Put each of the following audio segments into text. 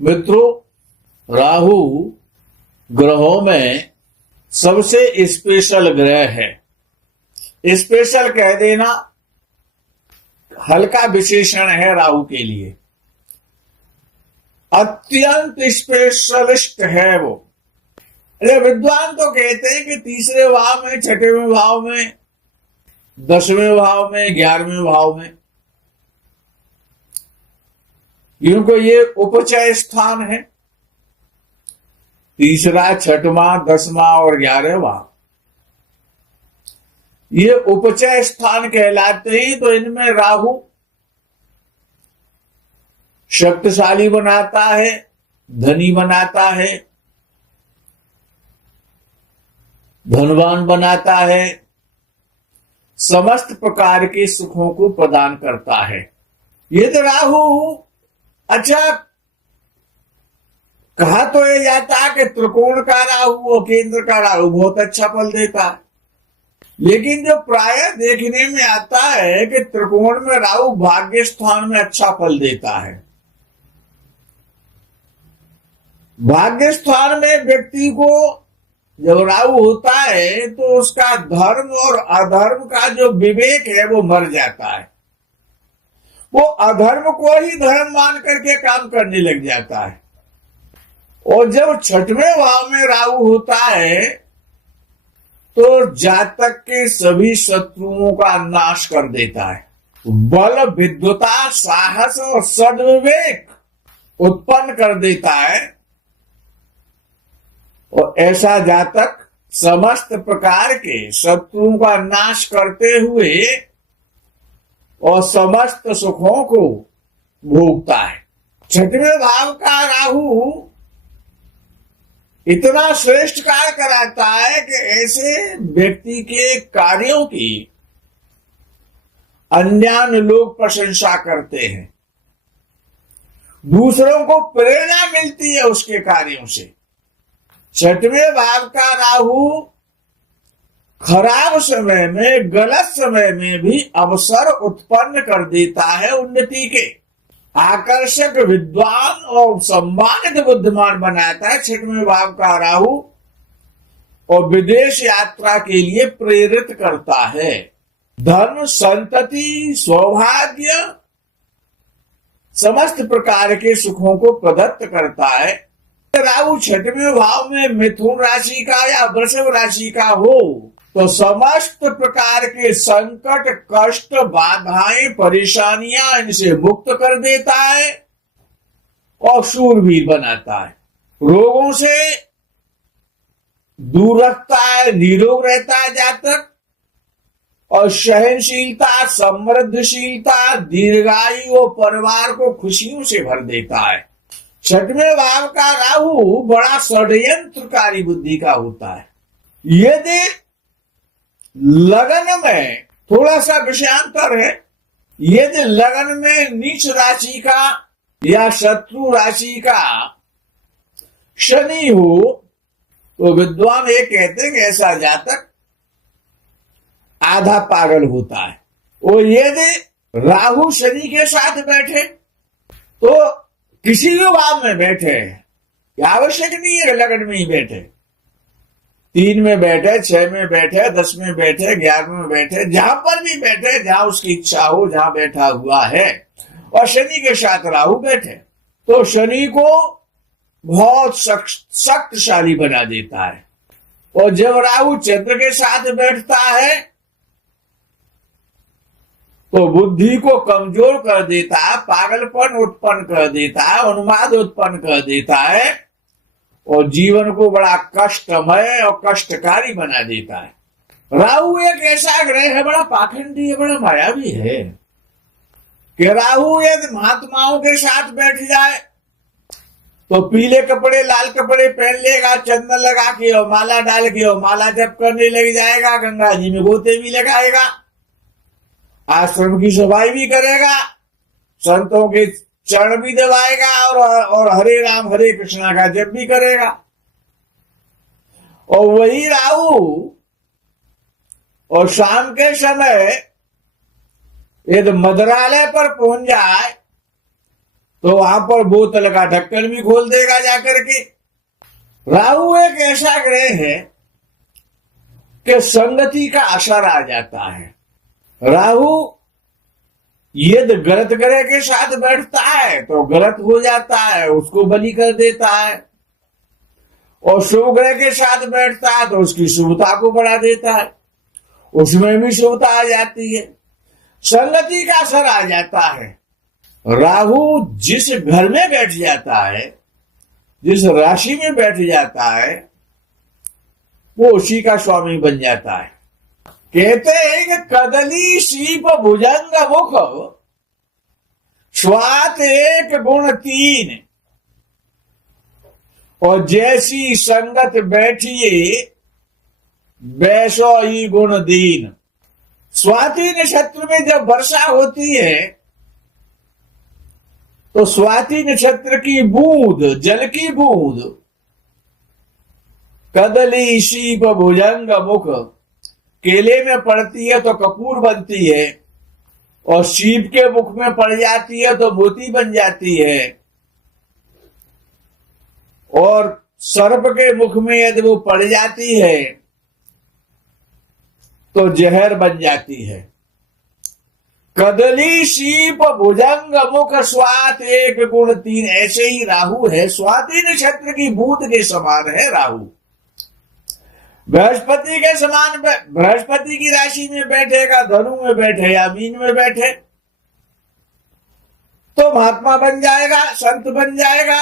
मित्रों, राहु ग्रहों में सबसे स्पेशल ग्रह है। स्पेशल कह देना हल्का विशेषण है राहु के लिए। अत्यंत स्पेशलिस्ट है वो। अरे विद्वान तो कहते हैं कि तीसरे भाव में, छठवें भाव में, 10वें भाव में, 11वें भाव में, इनको ये उपचय स्थान है। तीसरा, छठवां, 10वां और 11वां ये उपचय स्थान कहलाते हैं। तो इनमें राहु शक्तिशाली बनाता है, धनी बनाता है, धनवान बनाता है, समस्त प्रकार के सुखों को प्रदान करता है। ये तो राहु, अच्छा, कहा तो ये जाता है कि त्रिकोण का राहु और केंद्र का राहु बहुत अच्छा फल देता है, लेकिन जो प्राय देखने में आता है कि त्रिकोण में राहु भाग्य स्थान में अच्छा फल देता है। भाग्य स्थान में व्यक्ति को जब राहु होता है तो उसका धर्म और अधर्म का जो विवेक है वो मर जाता है। वो अधर्म को ही धर्म मान करके काम करने लग जाता है। और जब छठवें भाव में राहु होता है तो जातक के सभी शत्रुओं का नाश कर देता है। बल, विद्वता, साहस और सद्विवेक उत्पन्न कर देता है। और ऐसा जातक समस्त प्रकार के शत्रुओं का नाश करते हुए और समस्त सुखों को भोगता है। छठवें भाव का राहु इतना श्रेष्ठ कार्य कराता है कि ऐसे व्यक्ति के कार्यों की अन्यान्य लोग प्रशंसा करते हैं। दूसरों को प्रेरणा मिलती है उसके कार्यों से। छठवें भाव का राहु खराब समय में, गलत समय में भी अवसर उत्पन्न कर देता है उन्नति के। आकर्षक, विद्वान और सम्मानित बुद्धिमान बनाता है छठवें भाव का राहु, और विदेश यात्रा के लिए प्रेरित करता है। धन, संतति, सौभाग्य, समस्त प्रकार के सुखों को प्रदत्त करता है। राहु छठवें भाव में मिथुन राशि का या वृषभ राशि का हो तो समस्त प्रकार के संकट, कष्ट, बाधाएं, परेशानियां इनसे मुक्त कर देता है और शूरवीर बनाता है। रोगों से दूर रखता है, निरोग रहता है जातक, और सहनशीलता, समृद्धशीलता, दीर्घायु और परिवार को खुशियों से भर देता है। छठवें भाव का राहु बड़ा षड्यंत्रकारी बुद्धि का होता है। यदि लगन में थोड़ा सा विषयांतर है, यदि लगन में नीच राशि का या शत्रु राशि का शनि हो तो विद्वान ये कहते हैं कि ऐसा जातक आधा पागल होता है। और यदि राहु शनि के साथ बैठे तो किसी भी भाव में बैठे, आवश्यक नहीं है लगन में ही बैठे, 3 में बैठे, 6 में बैठे, 10 में बैठे, 11 में बैठे, जहां पर भी बैठे, जहां उसकी इच्छा हो, जहां बैठा हुआ है, और शनि के साथ राहु बैठे तो शनि को बहुत शक्तिशाली बना देता है। और जब राहु चंद्र के साथ बैठता है तो बुद्धि को कमजोर कर देता है, पागलपन उत्पन्न कर देता है, उन्माद उत्पन्न कर देता है, और जीवन को बड़ा कष्टमय और कष्टकारी बना देता है। राहु एक ऐसा ग्रह है, बड़ा पाखंडी है, बड़ा मायावी है कि राहु यदि महात्माओं के साथ बैठ जाए तो पीले कपड़े, लाल कपड़े पहन लेगा, चंदन लगा के और माला डाल के और माला जप करने लग जाएगा, गंगा जी में गोते भी लगाएगा, आश्रम की सफाई भी करेगा, संतों के चरण भी दबाएगा, और हरे राम हरे कृष्णा का जप भी करेगा। और वही राहु और शाम के समय यदि मदरालय पर पहुंच जाए तो वहां पर बोतल का ढक्कन भी खोल देगा जाकर के। राहु एक ऐसा ग्रह है कि संगति का असर आ जाता है। राहु यदि गलत ग्रह के साथ बैठता है तो गलत हो जाता है, उसको बलि कर देता है, और शुभ ग्रह के साथ बैठता है तो उसकी शुभता को बढ़ा देता है, उसमें भी शुभता आ जाती है, संगति का असर आ जाता है। राहु जिस घर में बैठ जाता है, जिस राशि में बैठ जाता है, वो उसी का स्वामी बन जाता है। कहते हैं कि कदली शीप भुजंग मुख स्वात एक गुण तीन, और जैसी संगत बैठिए वैसो ही गुण दीन। स्वाति नक्षत्र में जब वर्षा होती है तो स्वाति नक्षत्र की बूंद, जल की बूंद कदली शीप भुजंग मुख, केले में पड़ती है तो कपूर बनती है, और शीप के मुख में पड़ जाती है तो मोती बन जाती है, और सर्प के मुख में यदि वो पड़ जाती है तो जहर बन जाती है। कदली शीप भुजंग मुख स्वात एक गुण तीन, ऐसे ही राहु है, स्वाति नक्षत्र की बूंद के समान है राहु। बृहस्पति के समान, बृहस्पति की राशि में बैठेगा, धनु में बैठे या मीन में बैठे तो महात्मा बन जाएगा, संत बन जाएगा।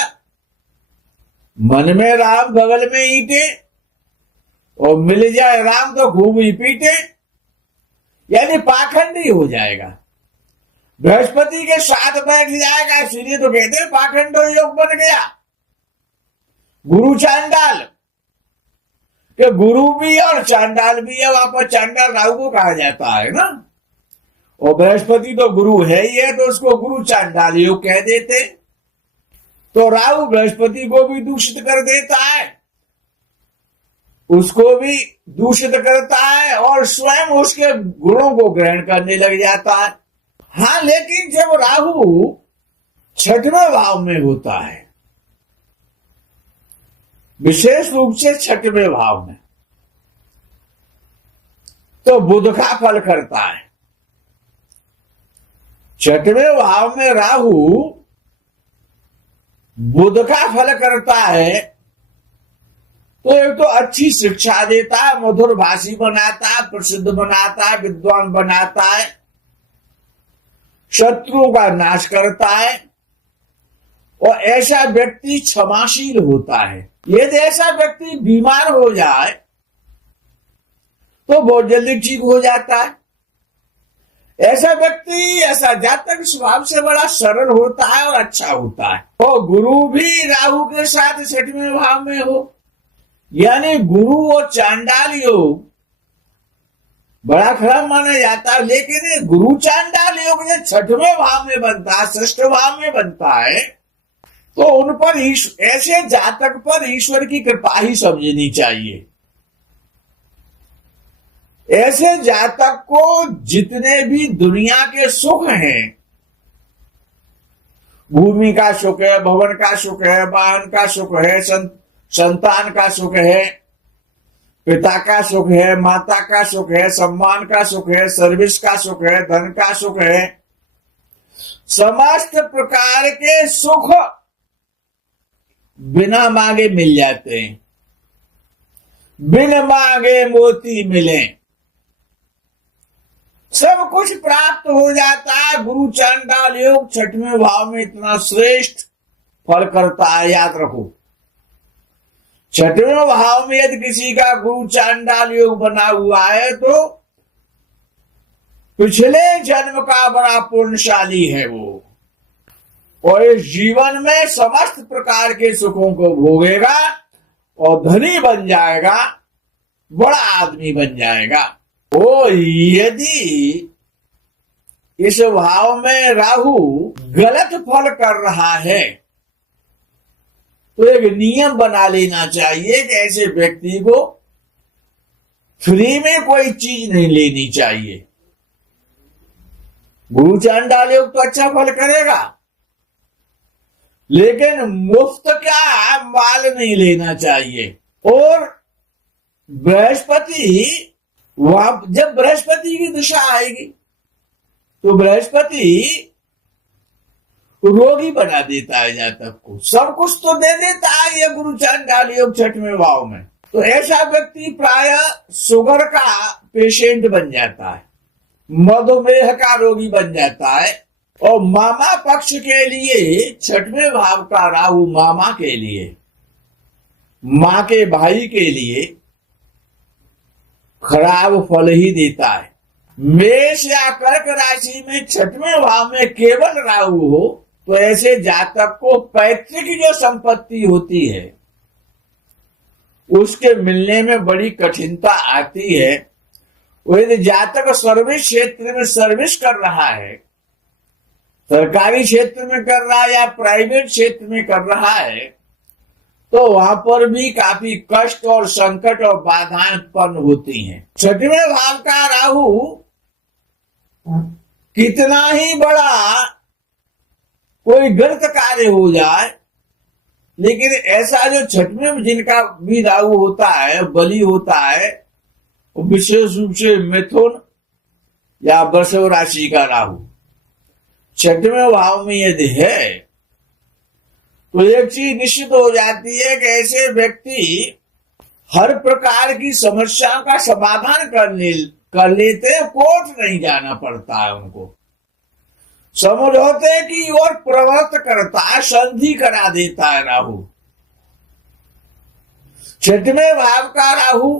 मन में राम बगल में ईटे, और मिल जाए राम तो खूब ही पीटे, यानी पाखंडी हो जाएगा। बृहस्पति के साथ बैठ जाएगा, इसलिए तो कहते हैं पाखंड योग बन गया। गुरु चांडाल, कि गुरु भी और चांडाल भी है, वहां पर चांडाल राहु को कहा जाता है ना, और बृहस्पति तो गुरु है ही है, तो उसको गुरु चांडाल योग कह देते। तो राहु बृहस्पति को भी दूषित कर देता है, उसको भी दूषित करता है, और स्वयं उसके गुणों को ग्रहण करने लग जाता है। हाँ, लेकिन जब राहु छठवें भाव में होता है, विशेष रूप से छठवें भाव में, तो बुध का फल करता है। छठवें भाव में राहु बुध का फल करता है, तो एक तो अच्छी शिक्षा देता है, मधुर भाषी बनाता है, प्रसिद्ध बनाता है, विद्वान बनाता है, शत्रुओं का नाश करता है, और ऐसा व्यक्ति क्षमाशील होता है। यदि ऐसा व्यक्ति बीमार हो जाए तो बहुत जल्दी ठीक हो जाता है। ऐसा व्यक्ति, ऐसा जातक स्वभाव से बड़ा सरल होता है और अच्छा होता है। और गुरु भी राहु के साथ छठवें भाव में हो, यानी गुरु और चांडाल योग बड़ा खराब माना जाता है, लेकिन गुरु चांडाल योग जब छठवें भाव में बनता है, षष्ठ भाव में बनता है, तो उन पर ऐसे जातक पर ईश्वर की कृपा ही समझनी चाहिए। ऐसे जातक को जितने भी दुनिया के सुख हैं, भूमि का सुख है, भवन का सुख है, वाहन का सुख है, संतान का सुख है, पिता का सुख है, माता का सुख है, सम्मान का सुख है, सर्विस का सुख है, धन का सुख है, समस्त प्रकार के सुख बिना मांगे मिल जाते हैं। बिन मांगे मोती मिले, सब कुछ प्राप्त हो जाता है। गुरु चांडाल योग छठवें भाव में इतना श्रेष्ठ फल करता है, याद रखो। छठवें भाव में यदि किसी का गुरु चांडाल योग बना हुआ है तो पिछले जन्म का बड़ा पुण्यशाली है वो, और इस जीवन में समस्त प्रकार के सुखों को भोगेगा और धनी बन जाएगा, बड़ा आदमी बन जाएगा। ओ यदि इस भाव में राहु गलत फल कर रहा है तो एक नियम बना लेना चाहिए कि ऐसे व्यक्ति को फ्री में कोई चीज नहीं लेनी चाहिए। गुरु चांडाल योग तो अच्छा फल करेगा, लेकिन मुफ्त का माल नहीं लेना चाहिए। और बृहस्पति, वहां जब बृहस्पति की दिशा आएगी तो बृहस्पति रोगी बना देता है जातक को, सब कुछ तो दे देता है ये गुरु चांडाल योग 6वें भाव में। तो ऐसा व्यक्ति प्राय शुगर का पेशेंट बन जाता है, मधुमेह का रोगी बन जाता है। और मामा पक्ष के लिए 6वें भाव का राहु मामा के लिए, मां के भाई के लिए खराब फल ही देता है। मेष या कर्क राशि में 6वें भाव में केवल राहु हो तो ऐसे जातक को पैतृक जो संपत्ति होती है उसके मिलने में बड़ी कठिनता आती है। वो यदि जातक सर्विस क्षेत्र में सर्विस कर रहा है, सरकारी क्षेत्र में कर रहा है या प्राइवेट क्षेत्र में कर रहा है, तो वहां पर भी काफी कष्ट और संकट और बाधाएं उत्पन्न होती हैं। 6वें भाव का राहु कितना ही बड़ा कोई गलत कार्य हो जाए, लेकिन ऐसा जो 6वें में जिनका भी राहु होता है, बली होता है, वो विशेष रूप से मिथुन या वृषभ राशि का राहु 6वें भाव में यदि है तो एक चीज निश्चित हो जाती है कि ऐसे व्यक्ति हर प्रकार की समस्याओं का समाधान कर लेते हैं, कोर्ट नहीं जाना पड़ता है उनको। समझौते की ओर प्रवृत्त करता है, संधि करा देता है राहु। 6वें भाव का राहु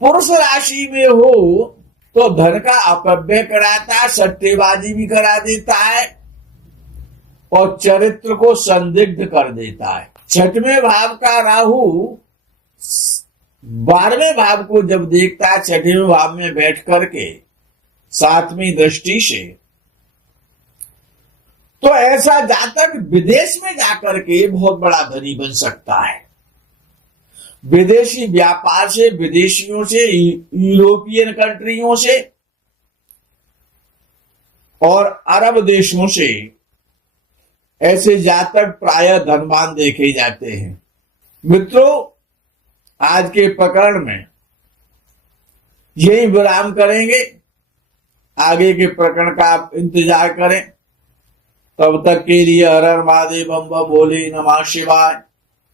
पुरुष राशि में हो तो धन का अपव्यय कराता है, सट्टेबाजी भी करा देता है और चरित्र को संदिग्ध कर देता है। 6वें भाव का राहु 12वें भाव को जब देखता है 6वें भाव में बैठ करके 7वीं दृष्टि से, तो ऐसा जातक विदेश में जाकर के बहुत बड़ा धनी बन सकता है। विदेशी व्यापार से, विदेशियों से, यूरोपियन कंट्रियों से और अरब देशों से ऐसे जातक प्रायः धनवान देखे जाते हैं। मित्रों, आज के प्रकरण में यही विराम करेंगे, आगे के प्रकरण का आप इंतजार करें। तब तक के लिए हर हर महादेव, बम बम भोले, नमः शिवाय।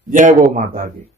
जय गौ माता की।